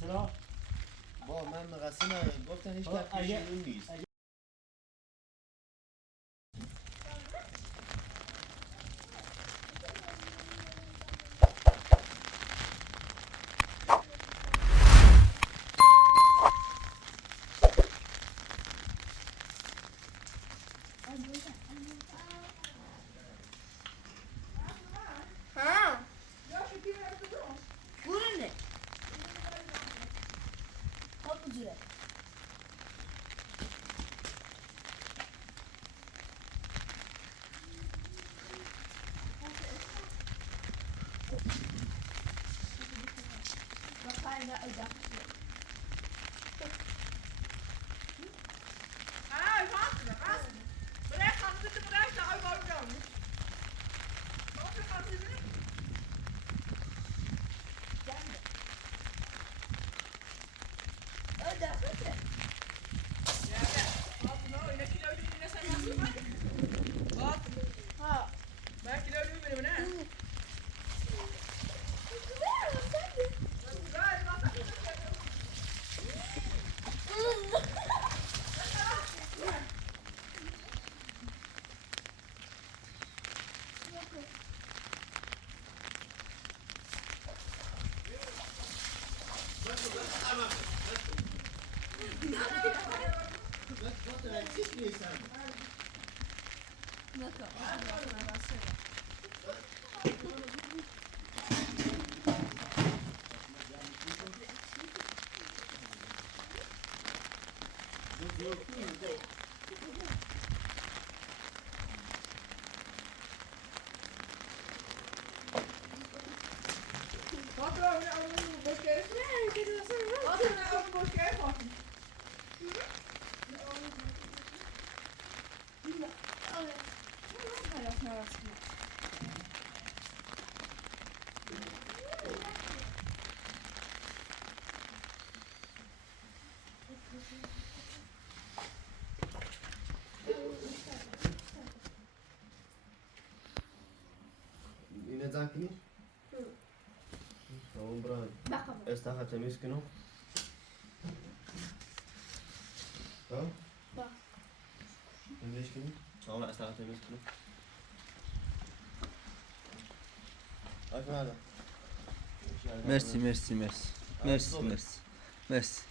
چرا؟ با من مقصر گفتن هیچ پیشون نیست. Zakini? Tamam bırak. Esta temiz ki no? Tamam? Bak. Temiz ki no? Tamam esta temiz ki no? Bakın hadi. Merci, merci, merci. Merci, merci. Merci.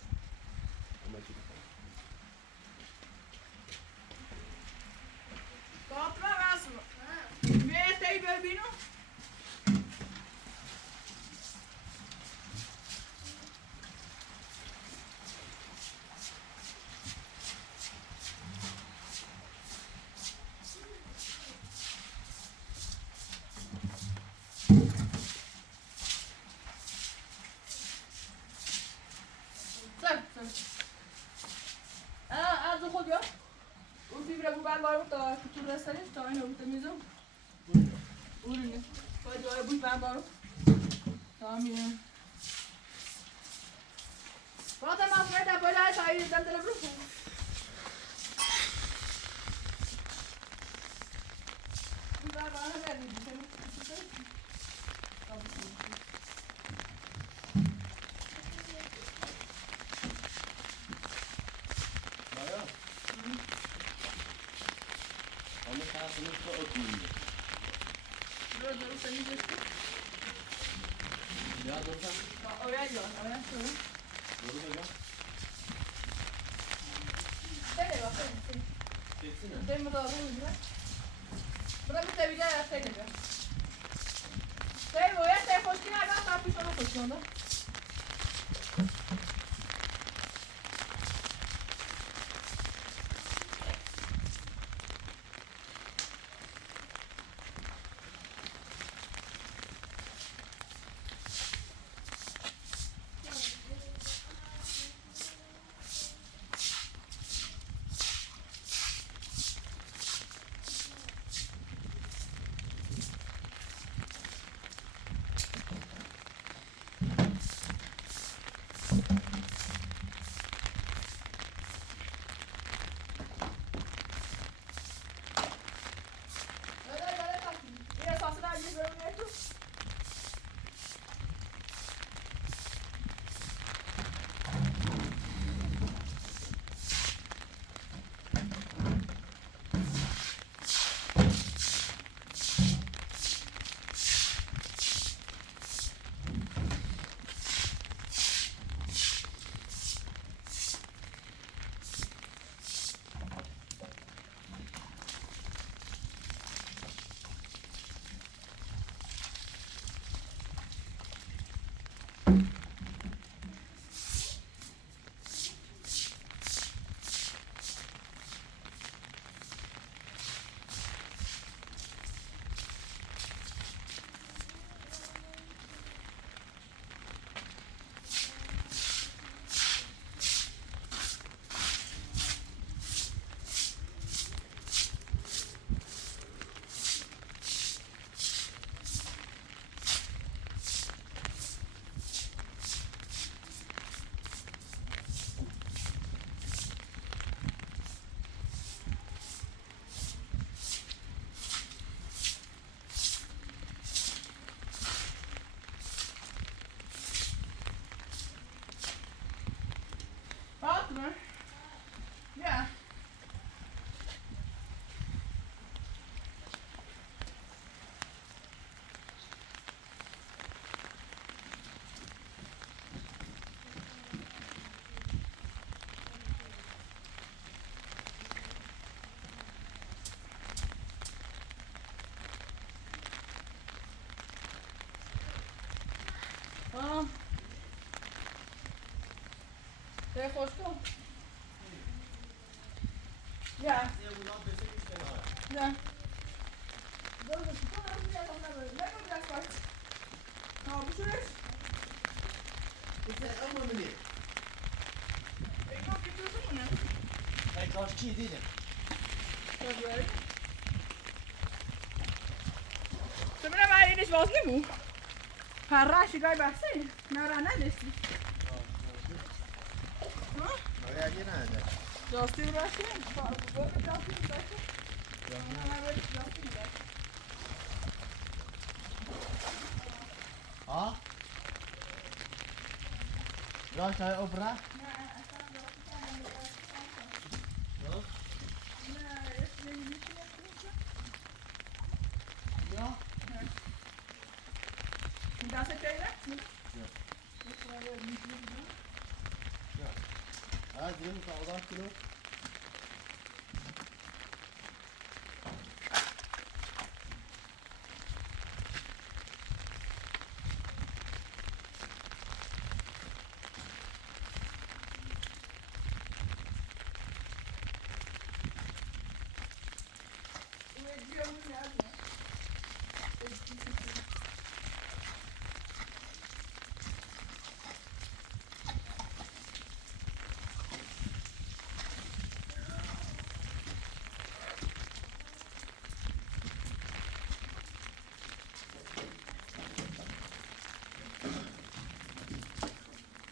Buraya hoş kal. Ya. Ya. Dur dur. Ne görecek bak. Ne yapıyorsunuz? Sen ama mı ne? Ekmek getiriyorsun mu ne? Hey kaşçı değilim. Tabii. Sen bana var yine vazgeçme bu. Parra şikay bahsi. Nara ne desin? Ha? Oraya gene hadi. Dostu uğraşayım. Böyle dostu uğraşayım. Bana böyle dostu uğraşayım. Ha? Rồi trời opera. Ja. Daar zit jij weg? Ja. Ja. Ha, diyorum ki 10 kilo.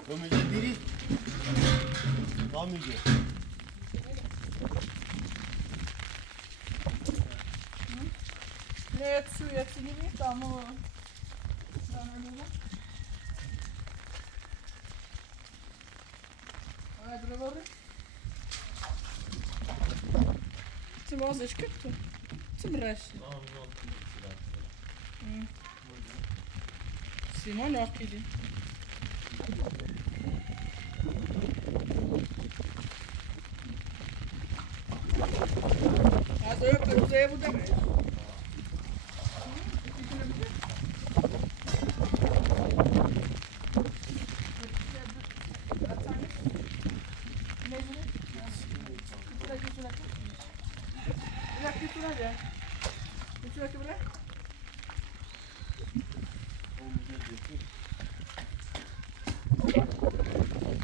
Lo müge diri. Daha müge. Nee, zu jetzt gibi tamam. Tamam mı? Ay bravo. Ty możesz krypto. Co mresz? Simon yok idi. Az öyle kuzeye bu demek.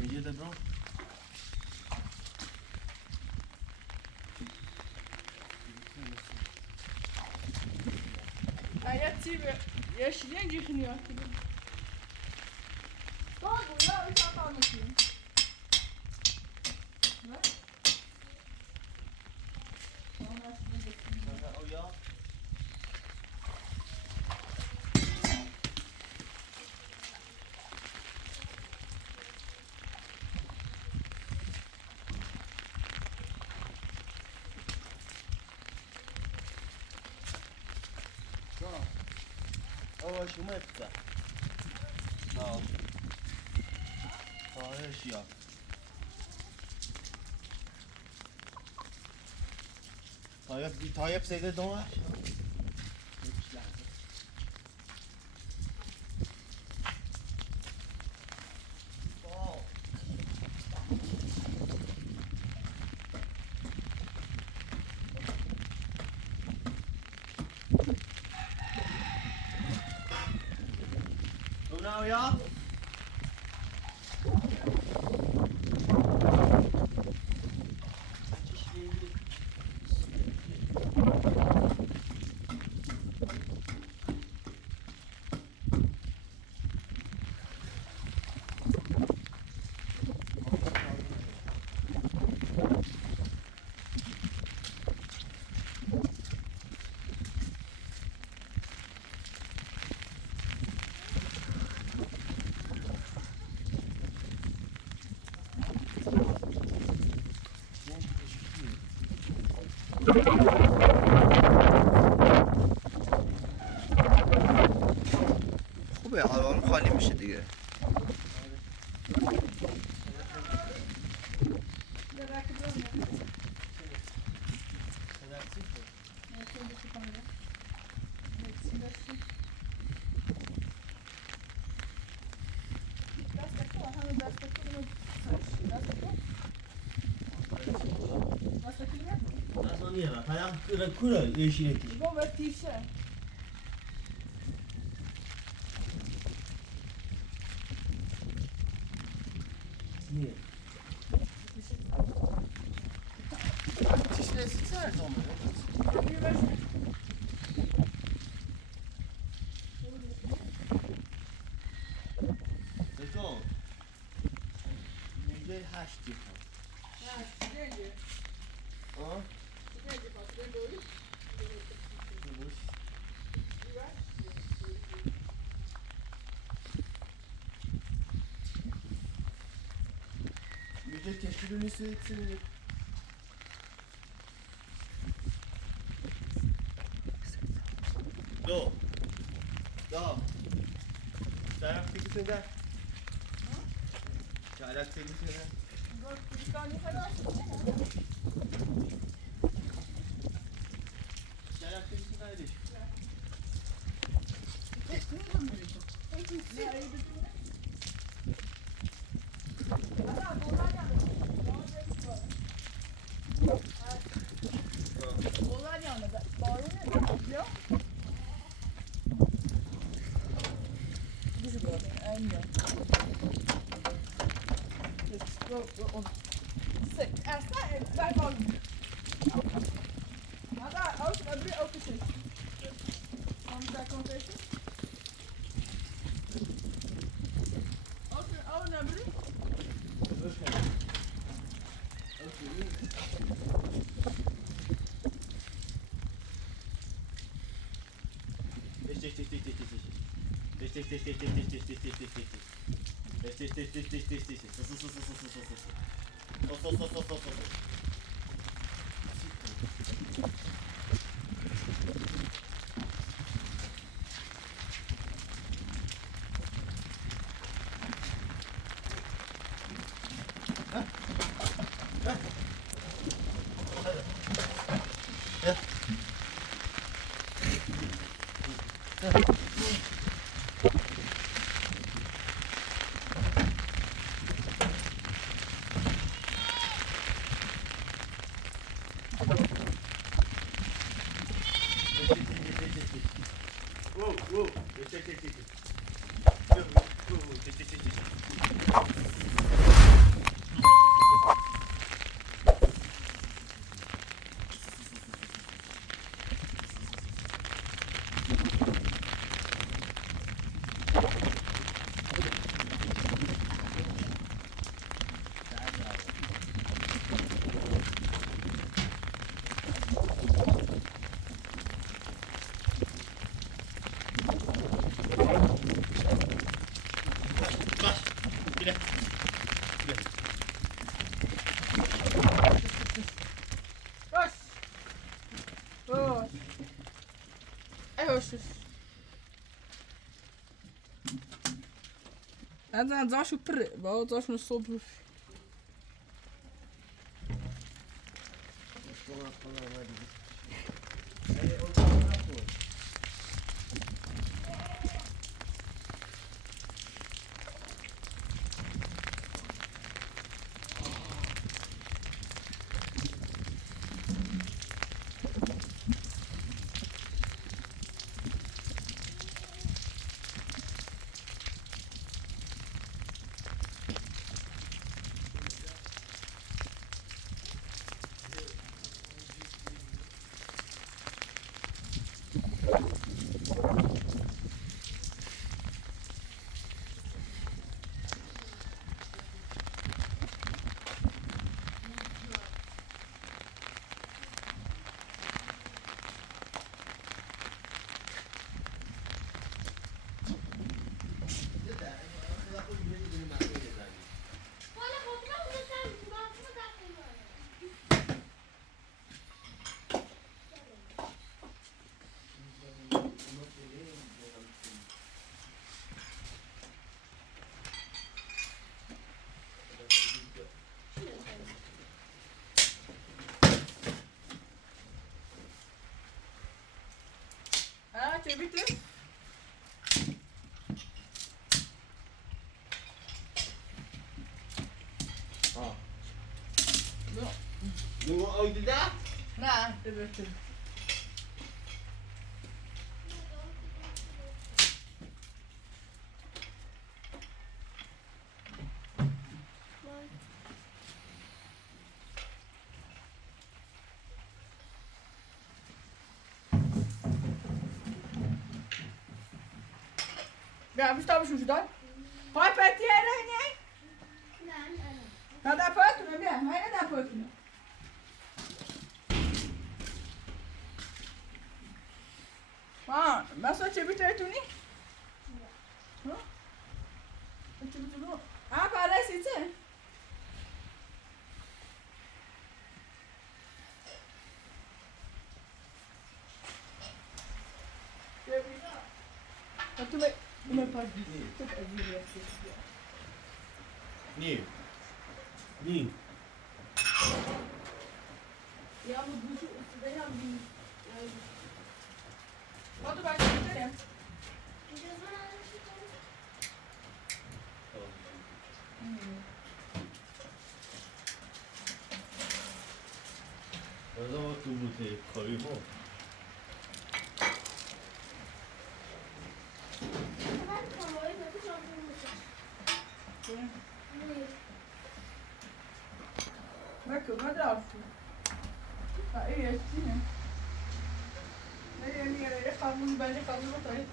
Müge de bro. Hayat gibi yaşayan düşünüyor gibi. Doğru ya, bir saat anlatayım. Ne? O ya. O şuma etti. Sağ ol. Hayır ya. Tayyip sevdi dolar. Nào ya? خوبه الان خالی میشه دیگه. That's the yara. Tayak kura yeşil eti. Det går väl ett t-shirt. Niye? Tişleri sıçar da onu. Beton. Müjde haştı. Ja, studentje. Ha? Studentje van studentje. Müjde keşfini söylesin. Do. Do. Çaylak tekisine de. Çaylak tekisine de. Vi ska ungefär där. Çaylak tekisine de. Bollar yanında. Barın ne? Ja. Dur böyle. Aynen. Bij van. Maar daar ook, daar ben je ook gezien. Van daar komt deze. Oh, naar beneden. هذا زاشو بر باو زاشو صوب Är det bitte? Nunggu oh itu dah? Nah, det vet du. Ja, vi stopper sushi der. Hoi Peti, er det henne? Ja, der er pøkkene, ja. Hej, der er pøkkene. Hvad så til vi til du ni? Ja. Til vi til nu. Bare det sig til. Ja, du ved. Men pas Niye? Niye? Ya bu şu üstüde ya bir Hadi ben gidelim. Ne zaman bu kayıyor mu? Bakın hadi alsın. Ha iyi etsin. Nereye kalmış bence kalmış ortaya.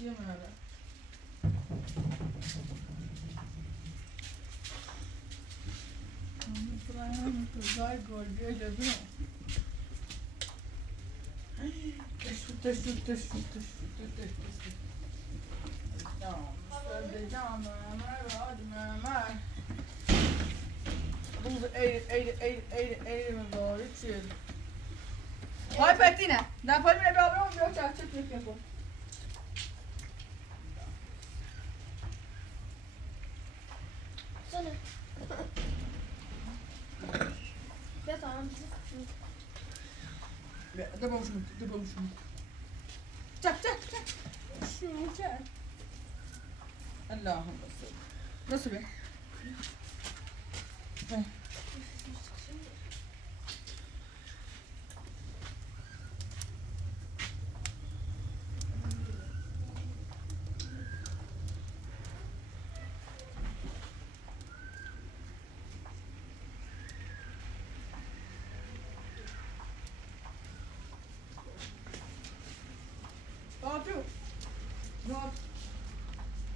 Yemöyle. Güzel gol geliyor değil mi? Teşvik. Tamam. Söyleyeceğim Ömer. Bunu eğri mi doğru için. Hoi Pettine, daar poi mi abbiamo un po' c'è più. Sana. Ya tamam. Добавь шуму. Çak. Şunu çak. Allah'ım nasıl? Nasıl be?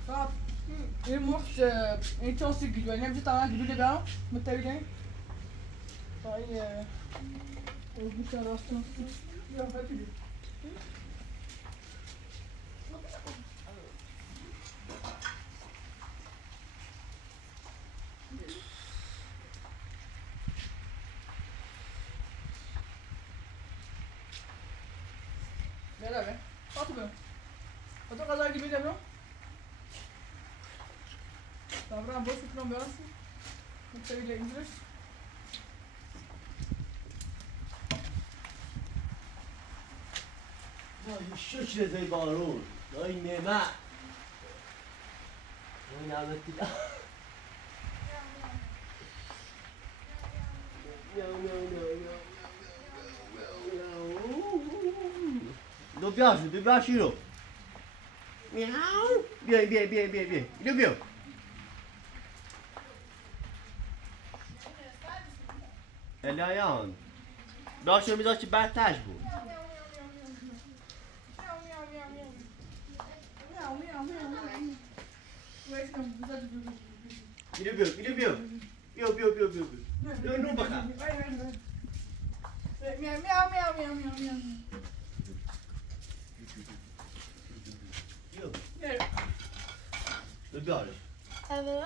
Stop. Je mocht een toastie doen. En heb je het al aan? Doe je wel? Met tegen? Ga je... Hoe moet je dat doen? Ja, wat heb je dit? Ja, daar ben. Wat er ben? Wat ook al uit die binnen hebben? Dobra, boş tutulan bir arası. Mutlu'yla indirir. Vay şükredey barun. Vay nimet. Vay nimet değil. Dobbiaci lo. Miau. Vieni. Dobbiamo. Eli ayağın. Daha şöyle bir açı bertaj bu. Gidiyor. Yok. Dur bakalım. Miau. Yok. Dobbiaci. Evet.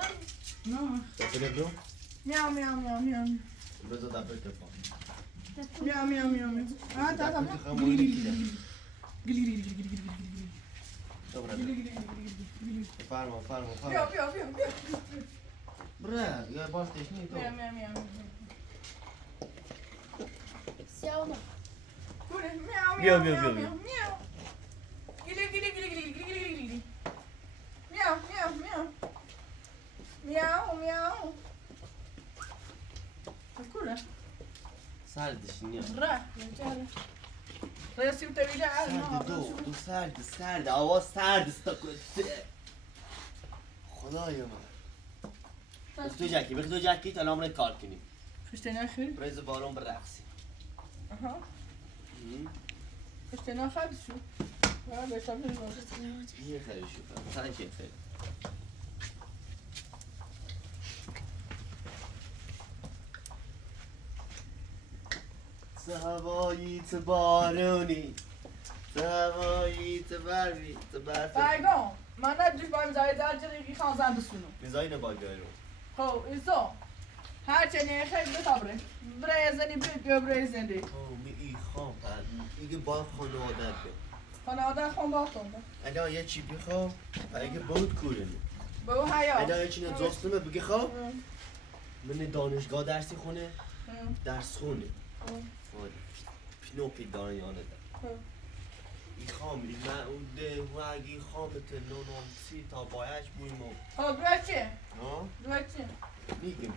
No. Yapabiliyor. Miau. بذار دبر اتفاق میام میام میام میام آه تا تا دبر خیلی مهمی کیده فرما بیا بیا بیا بیا بره یا باز تشنی تو میام میام میام سیاه کوره میام بیا، میام بیا، میام بیا. میام گلی گلی گلی گلی گلی گلی گلی میام میام میام میام میام کوره سردش نیا را جاره راستی تو ویژه سرد دو سرد آواز سرد است خدایا من بخی تو جکی تا نامرت کار کنیم فشتنا خیر برز بالون برقصی آها فشتنا خد شو یا بهتاب یه خیلی شو سن که خیلی هوایی تو بارونی هوایی تو برمی تو برف برگام من ندوش بایم زای در جریقی خانزن بسونم میزایی نباید بیایی رو خب ایسا هرچه نیخه بتابره برای زنی بگو برای زنی می ای خام پد ایگه با خانواده بی خانواده خون باختم الان یه چی بخواه اگه بود کورنی به او حیا الان یه چی نزاستمه بگی خواه من دانشگاه درسی خونه درس خونه پینو پی دانیانه ده ای خام ای من اون ده و اگه ای خامت نونان سی تا بایش بویمو خب دوه چه؟ ها؟ دوه چه؟ میگم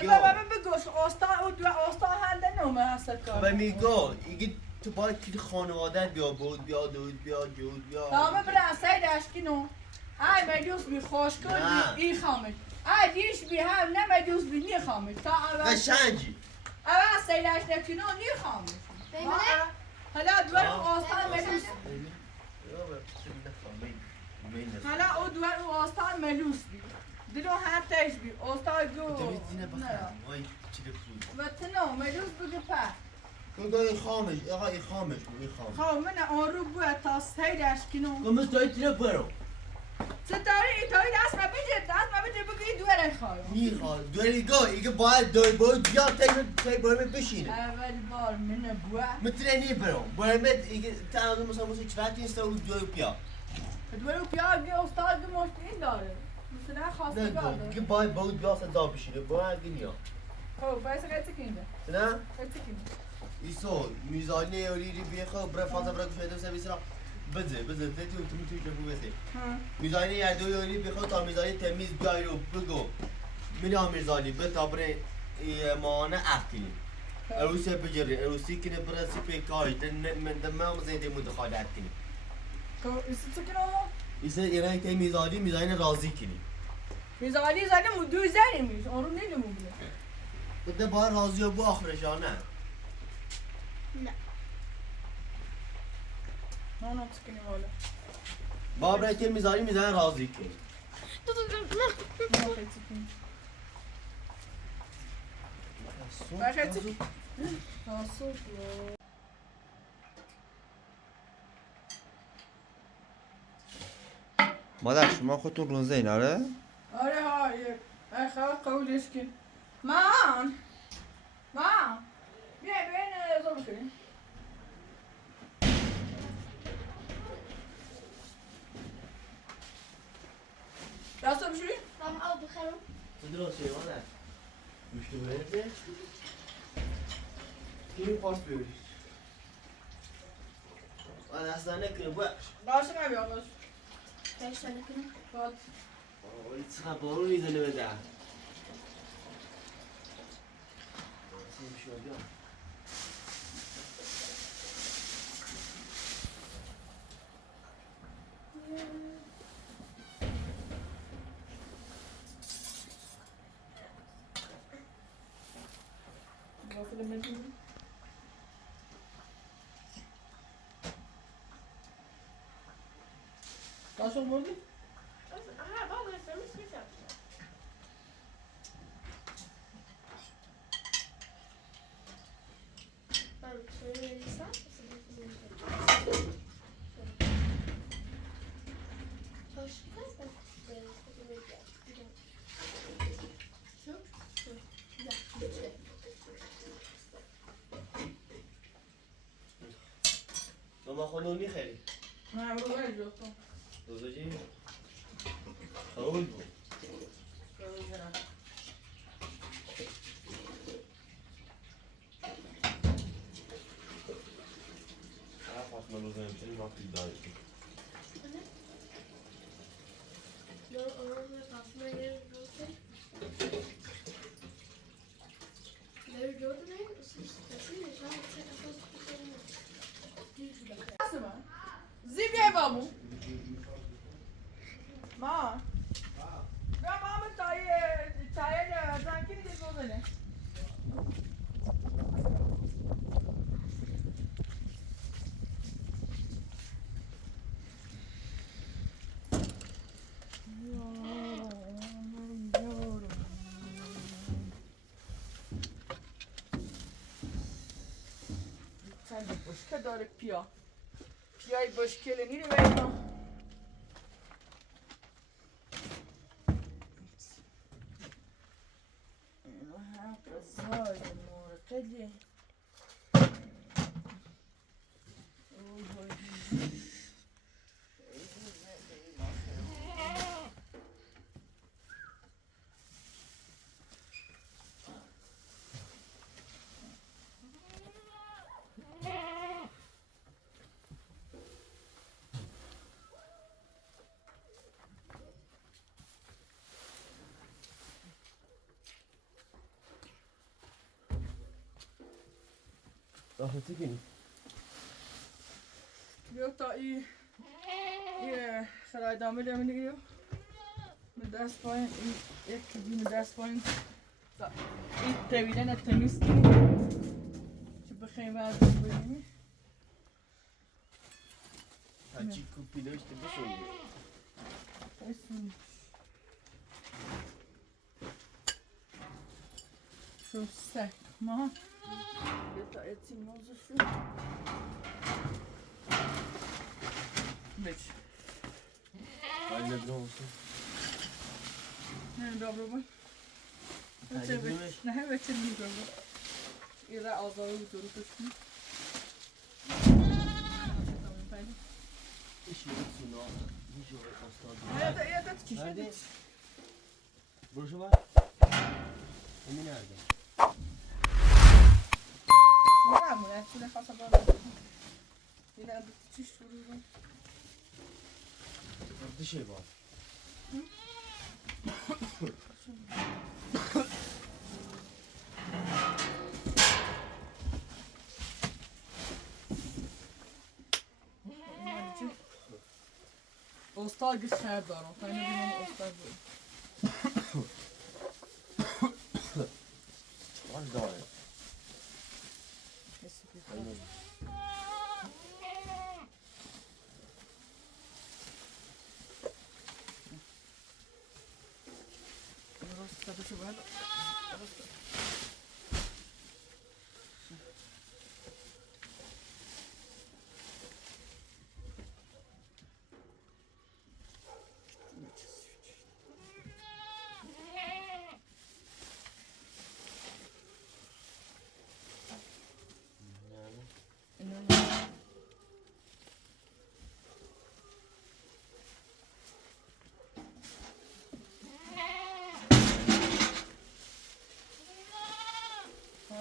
خدا بابا بگوش آستان او دوه آستان هنده نومه هست کار و میگو ایگه تو باید کلی خانواده بیا بود بیا دود بیا جود بیا تمام برای سید اشکینو ای مدیوس بی خوش کن بی ای خامد ای دیش بی هم نه مدیوس بی نی خامد تا اول قشنگی اول سید اشکینو نی خامد حالا دوه او آستان مدیوس حالا او دوه او آستان مدیوس بی دیرو هر تیش بی آستان گو نه و تنو مدیوس بگو پر بگو ای خامش آقا ای خامش ای خامش خب من آن رو بود تا سید اشکینو کمش دایی تیره برو ستاره ایتایی دست ما بجه بگو این دوه رای خواهیم میخواد دوری گو ایگه باید دوی بود بیا تی باید بشینه اول بار من بوه مترنی برم باید ایگه تا مثلا چرتی است و دوی بیا دوه رو پیاد یه استاد مشتین داره مثلا خواسته نه داره ایگه باید بود بیا صدا بشینه باید نیا خب باید قیطه کنده نه قیطه کنده ایسو میزانی اولیری بیخو برای فازا برای گوشه سرویس را بده تی تو میتونی که بوده میزانی یردوی اولی بیخو تا میزانی تمیز بیای رو بگو مینا میزانی به تابره مانه اکلی اروسی بجری اروسی کنه برسی پیکای من دمام زیده مدخالت کنی خب ایسی چه کنه آما؟ ایسه ایرانی تی میزانی راضی کنی میزانی زنه مدوی زنی میش آن رو نیلمو بله بده باید راضی و بو آخرشانه نه نه نه چکنی والا بابره تی میزانی راضی کنی نه قیطه کنی باید قیطه کنی تاسوک مادر شما خودتون رونزه این آره؟ آره ها خواهد قبولش کن مان بیا بین ازا بکنیم دستا بشوری؟ هم او بخرم تو درست شده مادر گوشتو برده کنی پاس بیوری من اصلا نکنه باش باشه نبیا باش کشتن کنم باید ولی چقدر بارون میزنه به در غافل مدونی داشت بردی؟ ها بابا فهمت میشم ماما خانونی خیلی نه برو باید جفتم دوزوجی خول بود فاطمه روزه همچنین وقتی داری No, orada Fatma yer gördüm. Yer gördüm ben. Sesini şu an Nasıl mı? Zibye babu. Ma. Ya mama tayye zankini de bozene. Sen de başka darık piya. Piyayı başkeleni de vermem. Zay مرقدي راحتی کنی بیا تا خرای دامه دامه دیگه من دست پایین یک کدیم دست پایین این دویدن تمیز کنی که بخییم وزن بریم هرچی کوپی داشته بسونی بسون شو سک ما بیا تا ایتی موزو شو بچ حال نبنه olsun نه dobro باید Halledilmiş. نه بچه میگم ایره آزاره بود رو کشمی İşi yoksun o hiç o Ya hasta da ya da kişi Nerede? Broşu var Emi nerede? Ne mu ne şuna fasa bana yine bir çiş vururum Orada şey var Ostal git şehir dar o tane bir ostal bu Var daha kesinlikle Burası da şu var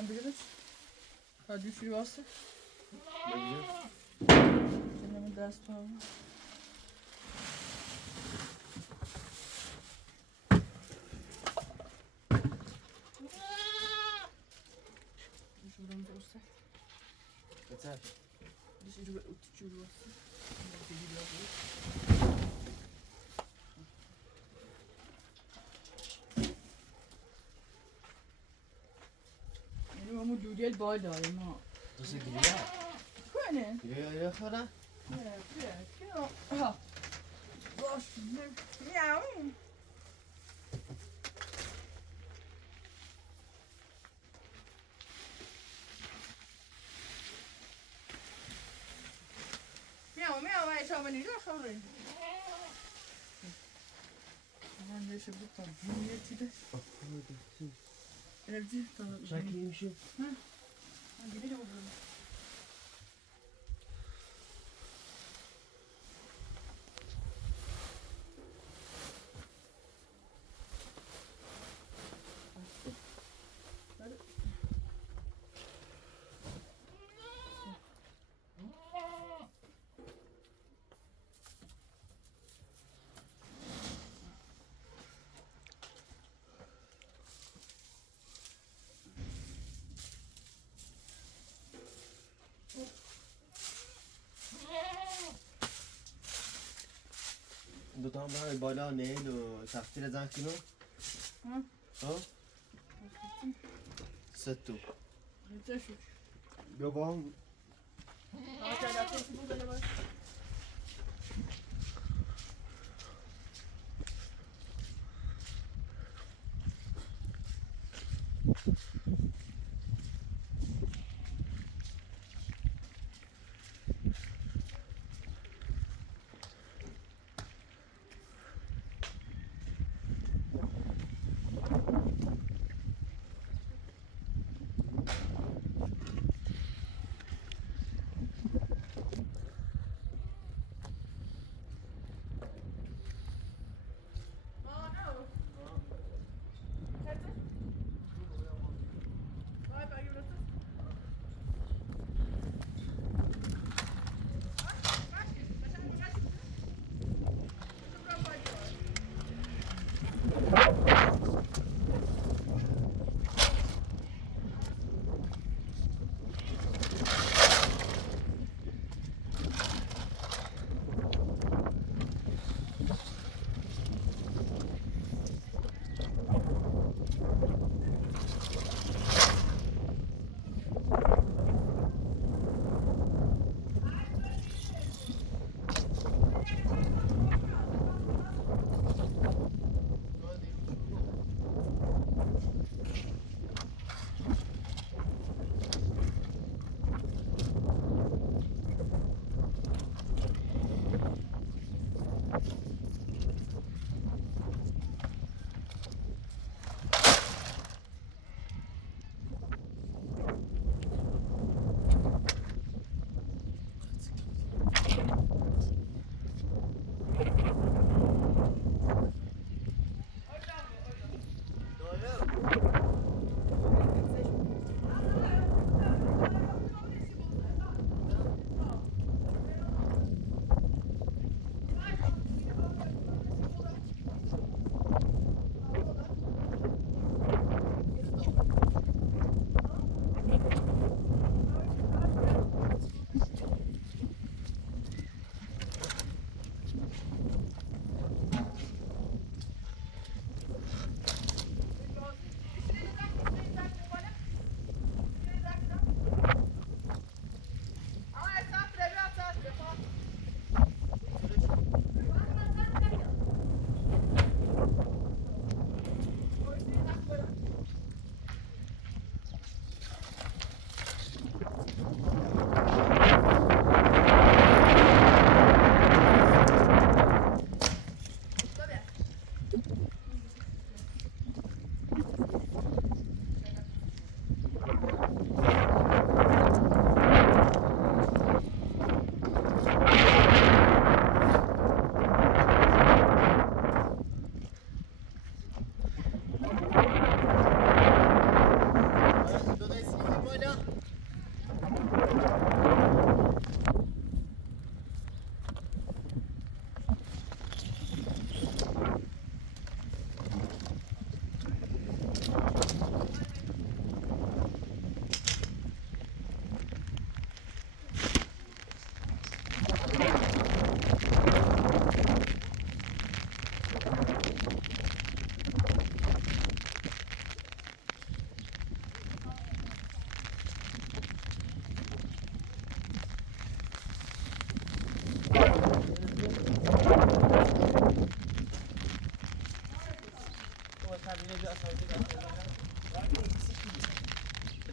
Biliriz. Hadi düşürüyorsa. Ne güzel Kendime ders pahalı. Şuradan da olsa. Yeter Düşürüyorsa. Düşürüyorsa. Ama dudel bayda ama. Nasıl gidiyor? Kone. Gidiyor sonra Ha. Boş. Miau. Miau miau ay sa mani da sorry. Ben de şimdi tam niyeti de. Evde tamam. Şakiyim şu Gidelim o zaman. دو تا هم بالا نیل و تفسیر زن کنو ها ها ستو تشوف بیا با هم هكذا تشوف ولا بس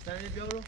Sen ne diyorum?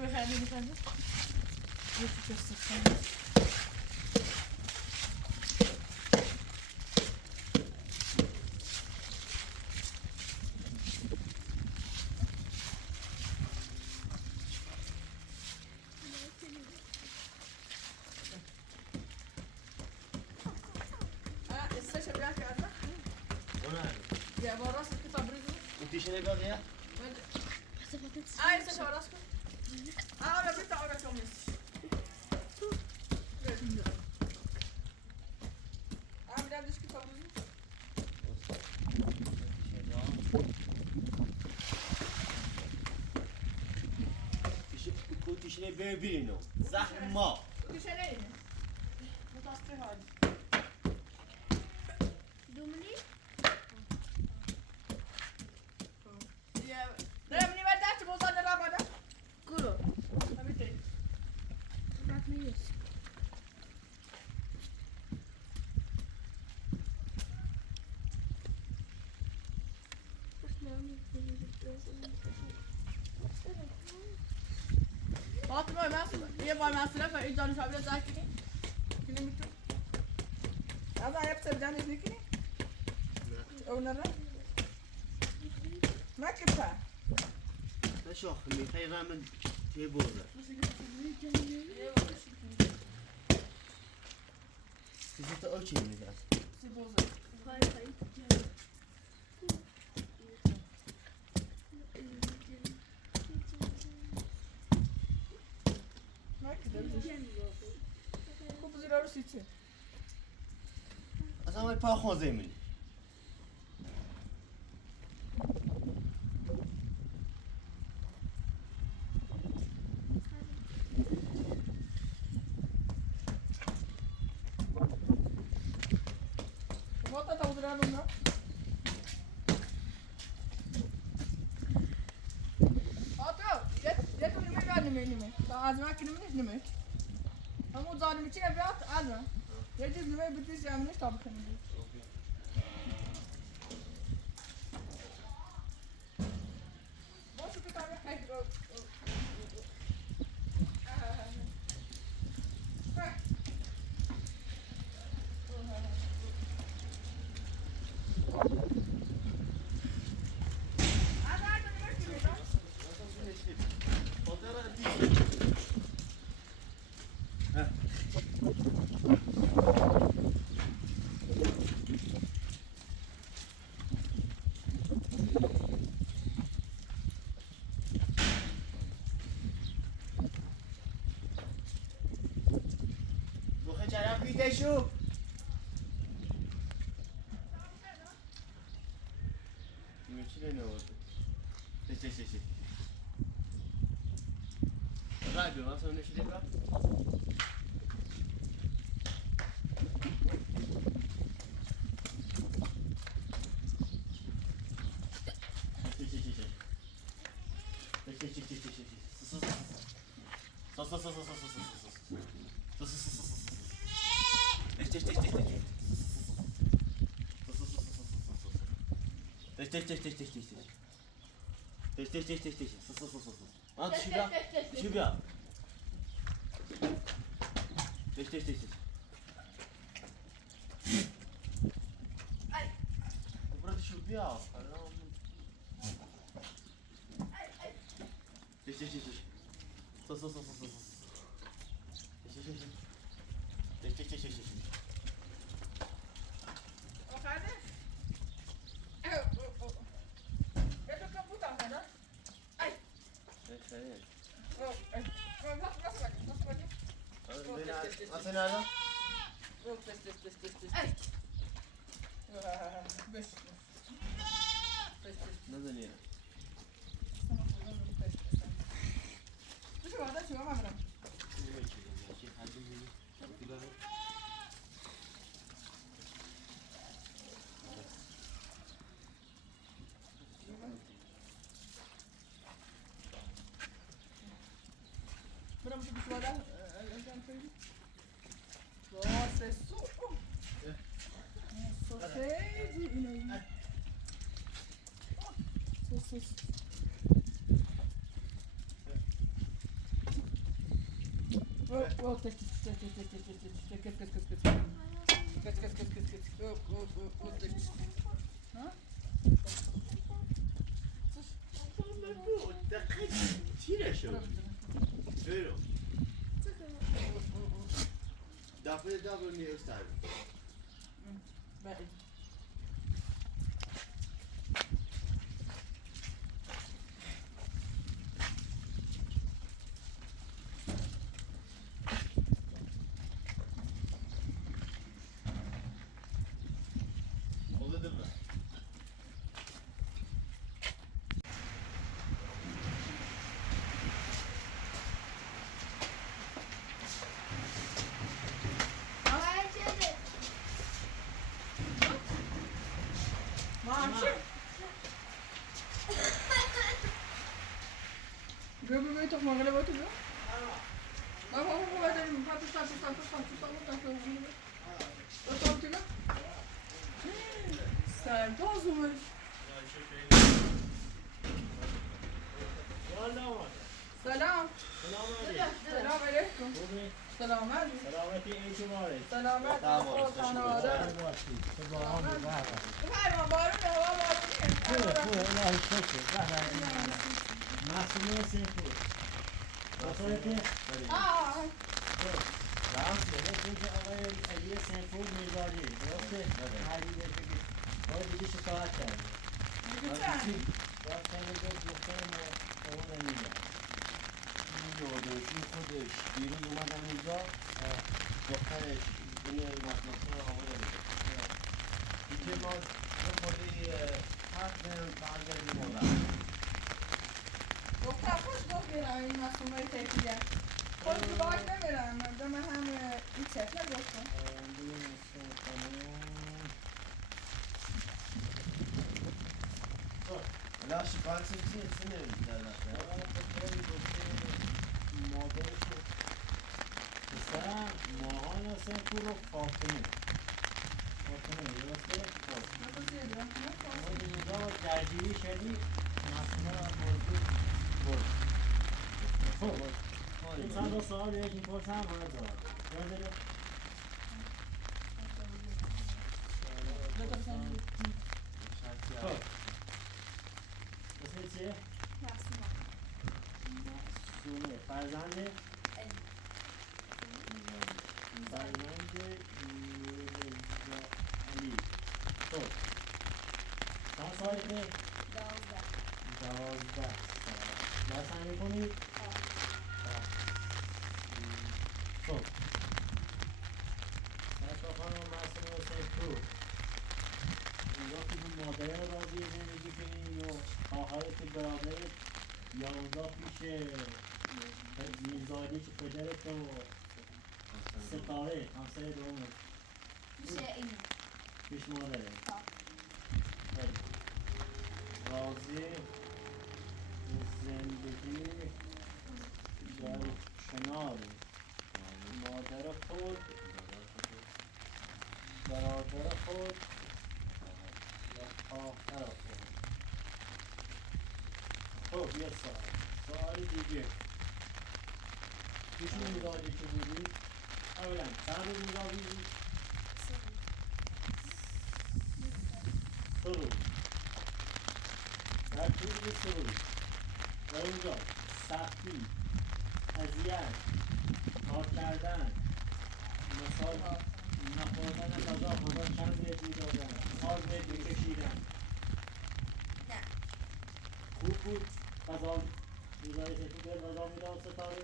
Beni efendim. Geçip göstersen. Estás a casa? Ona. Ya, borras que está abrindo. Utişine gel ya. Ah, esse é o horóscopo? Ah, olha aqui, tá, olha aqui, olha esse. Ah, mulher diz que tá abrindo. Utişine böyle birini. Zahma. Deixa ele aí, né? Não tá ferrado. Dominique? Dre, mi vedete, vou usar de roba, né? Kuro. Abitei. Laat me eens. Fatıma iyi var mesela ben iddianı şabile zakini. Kini bitti. Ama yapsa bir tane iznikini. Onlara. Ne kıta? Ne şok mi? Hayranın şey burada. Sizi de ölçeyim mi biraz? Se boza. Vai, vai. Ne kıta? Kupu zira rusici. اصلا باید پا خوزه منی Volta tá usando não? Otro, ये तो नहीं मैं नहीं मैं तो आज मैं किन में नहीं मैं हम वो जाने में चाहिए बात आज मैं ये चीज नहीं मैं बिल्कुल सामने स्टॉप करेंगे बहुत शुक्रिया तारे है بخه جرم بیده شو نیمه چی نینه آورده چه رای بیرون اصلا نشیده بر Nasıl nerede? Nerede niye? Nossa, é suco. Sou cheio de... Oh, tch, tch, tch, tch, tch, tch, tch, tch, tch, tch, tch, tch. Kıt kıt kıt kıt kıt. Oh, tch. Ha? Sus. Bu dakika çile şu. Böyle. Dafür double mir style. Ben Oldu değil mi? Mahan. Göbü böyle tokma gele böyle tutuyor. Bak bak dedim. Pakistan. Otur tüne. Sen tozmuş. Selam. Selam aleyküm. Selam aleyküm. Selamet olsun kanada. Hayvan bağırın da hava خودش دیروز اومدم اینجا دخترش این مطمئن هوا داره اینکه ما خودی حق برگردیم مادر دختر خوش گفت بیرم این مصومه تکیه خود تو باید نمیرم به من هم این چکل گفتم لا شکایت چیه نمیدن مادرشو پسرم ماهان اصلا تو رو فاطمه درسته؟ ما دیگه درگیری شدی مسئله رو موضوع برد این چند دو سوال یک میپرسم باید دارم خب اسم چیه؟ معصومه فرزند علی خب چند سالته؟ 12 درس هم میکنید؟ خب سرکا خانم معصومه حسین پور اینجا که اون مادره راضی زندگی کنی یا خواهرت برادرت یا اونجا پیش میرزادی که پدرت و ستاره همسر دومه پیش مادره راضی زندگی در کنار مادر خود برادر خود و خواهر خود خب یه سوال دیگه پیش میزادی که بودی اولا چند روز میزادی بود؟ سه روز در طول 3 روز و اونجا سختی اذیت کار کردن مثال نخوردن غذا خدا چند بهت میدادن سال بهت میکشیدن خوب بود غذا میزای سفید بهت غذا میداد ستاره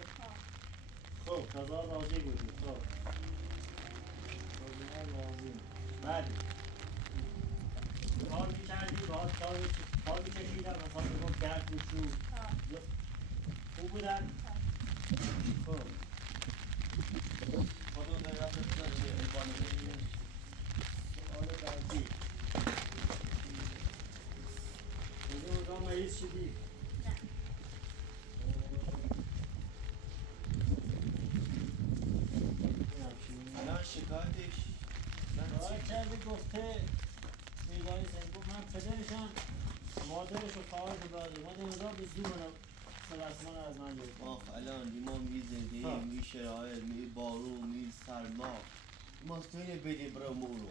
خب غذا راضی بودی خب راضی بله کار میکردی باید کار میکشیدن مثلا بگم گرد و شور خوب بودن خب خودم در رفت چه ایبانه سوال بعدی بگه اونجا مریض شدی الان شکایتش شکایت کرده گفته میزانی سنگ گفت من پدرشم مادرش و خواهرش رو برده اومده اونجا به زور منو سلسمان از من جوید آخ الان ما می زنده می شرایط می بارون می سرما ما توی بدیم برای مورو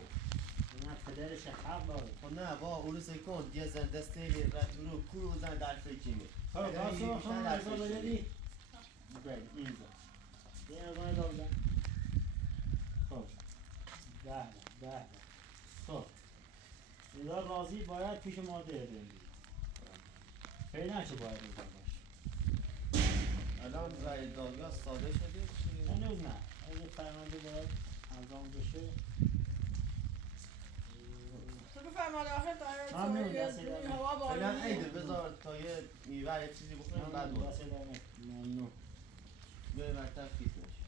نه پدرش حق داره خب نه با اولو سکن دیگه زن دسته رتورو کرو زن در فکرینه خب باسو خانم ازا بگیری بله اینجا یه ازای دارم خب ده خب اینجا راضی باید پیش ماده بگیری فعلا چه باید اینجا باشه الان رای دادگاه ساده شده چی؟ هنوز نه اگه فرمانده باید انجام بشه تو بفرمال آخر تا ممنون، یه دست دارم. هوا فعلا بارونی عیده بذار تا یه میوه یه چیزی بخوریم بعد ممنون بود دست دارم ممنون بیای مرتب فیت نشی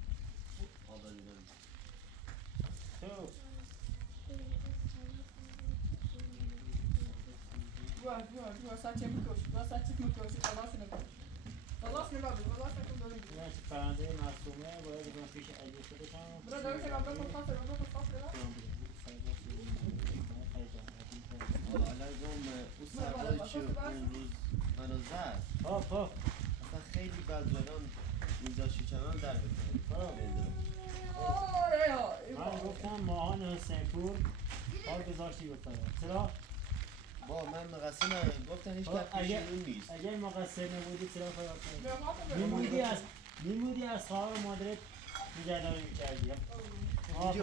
آبادی داریم تو بوا ساعتين مكوش خلاص نكوش خلاص نبابي خلاص نكون دولي یعنی چه پرنده معصومه باید بگم پیش عیده شده کنم برا دولي كلا بلكم خاصة لا حالا الان گم اون سربازی چی اون روز منو زد خب اصلا خیلی بد الان اینجا شکنان در بکنیم من گفتم ماهان حسینپور کار گذاشتی بکنم چرا؟ با من مقصر ندارم گفتن هیچ کار پیشینون نیست اگر مقصر نبودی چرا فرار کنی؟ میمودی از خواهر و مادرت نگهداری میکردی دیگه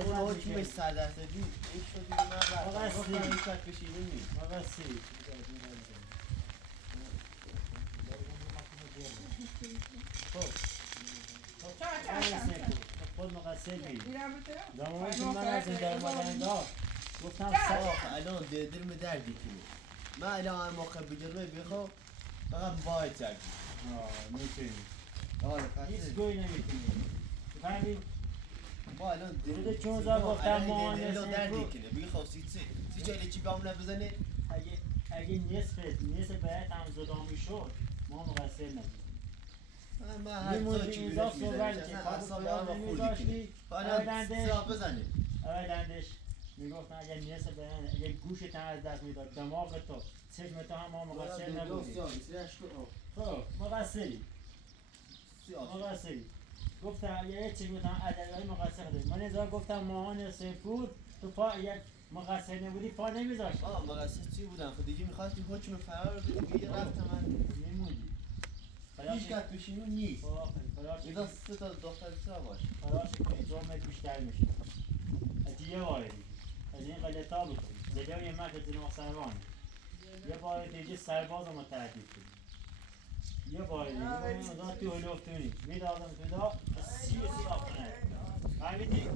اون حکمش سر دست دید این شد دیگه من رفتم گفتن هیچ کار پیشینون نیست مقصری خود مقصر بید زمانی که من از این در مدن دار گفتم صاف الان دلم دردی کنه من الان هر موقع بجرمه بخوا فقط باید چرکی میتونی آره پس هیچ گوی نمیتونی فهمی؟ با الان روز 14 گفتم ماهان دلم حسینپور دردی کنه بخوا سی جایی چی بامونه بزنه اگه نصف باید هم زدا میشد ما مقصر نبودیم من هر میموندی جایی اینجا که صحبت میزنی که اصلا کار با هم نمیذاشتی حالا سراغ بزنیم اولندش میگفتن اگه نصف بیان اگه گوشت هم از دست میداد دماغ تو چشم تو هم ما مقصر نبودیم خب مقصری گفتم اگه چشم تو هم ادلایی مقصر داریم من ازا گفتم ماهان حسینپور تو پا اگه مقصر نبودی پا نمیذاشت مقصر چی بودم خود دیگه میخواستی حکم فرار بدی دیگه رفتم من میموندی هیچ کت پیشینون نیست اینا 3 تا دختر چرا باشه خلاص جرمت بیشتر میشه از یه باره دیگه از این غلط ها بکنی زده یه مرد جناح سروان یه باره دیگه سرباز رو تهدید کنی یه باره دیگه من اوضاع تو هلوفتونی میدادم تو دا سی کنه فهمیدی؟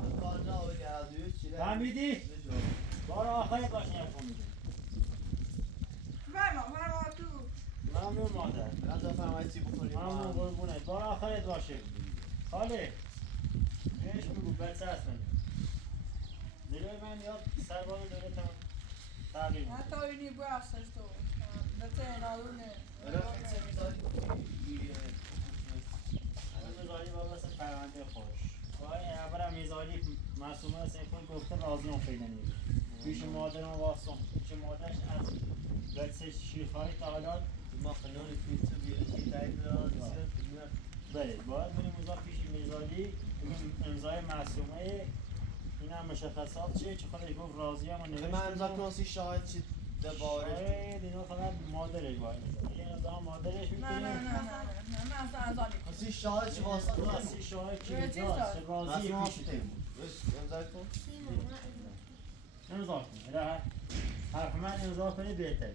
فهمیدی؟ بار آخری باشه نکن میگم فرما تو ممنون مادر رضا فرمایی چی بکنیم ممنون قربونت بار آخرت باشه خاله بهش بگو بچه هست منه دلوی من یاد سرباز دولتم تغییر حتی اینی بو هستش تو بچه نالونه میزالی بابا مثل پرونده خوش وای اولم میزالی معصومه سیفون گفته راضی هم فیده نیست پیش مادرم واسم پیش مادرش از بچه شیرخواهی تا حالا ما خلال فیلتر بیولوژی تایید داد بله باید بریم اوضاع پیش میزالی بگیم امضای معصومه این هم مشخصات چیه چه خودش گفت راضی هم نوشت من امضا کنسی شاهد چی دبارش شاید اینا فقط مادرش باید یه امضا مادرش میکنیم نه من اصلا ازالی کنسی شاهد چی واسه راستی شاید چی اینجاست چه راضی مصنوع پیش تیم امضا کن امضا کن حرف من امضا کنی بهتره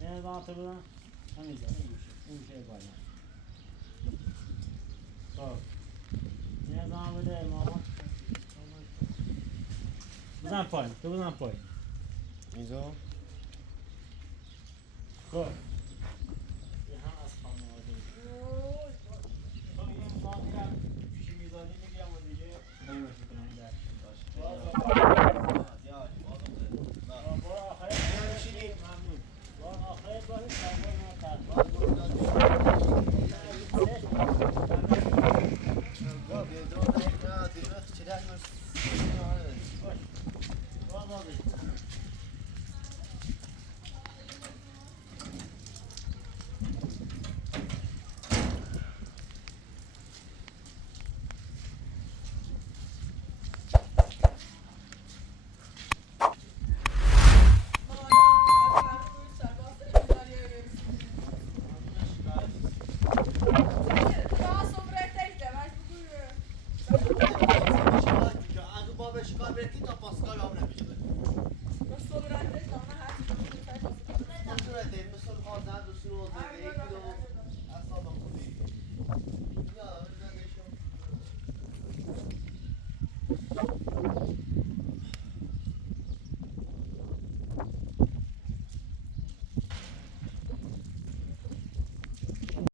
این امضا تو بدن همینجا این گوشه باید خب این امضا هم بده مامان بزن پایین تو بزن پایین اینجا خب این هم از خانواده خب این امضا میرم پیش میزانی میگیرم و دیگه نمیشه کنم این بار آخرت ممنون بار آخرت باید سرباز برکی تا پاسکال هم نمیشه